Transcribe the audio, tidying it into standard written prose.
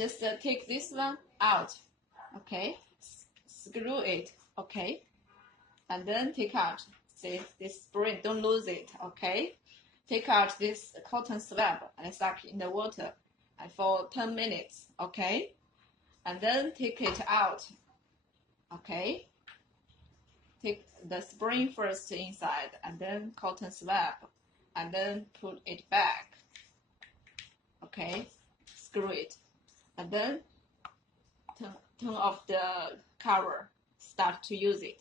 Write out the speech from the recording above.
just take this one out, okay, screw it, okay, and then take out, see, this spring, don't lose it, okay, take out this cotton swab and suck in the water and for 10 minutes, okay, and then take it out, okay, take the spring first inside and then cotton swab and then put it back, okay, screw it, and then turn off the cover, start to use it.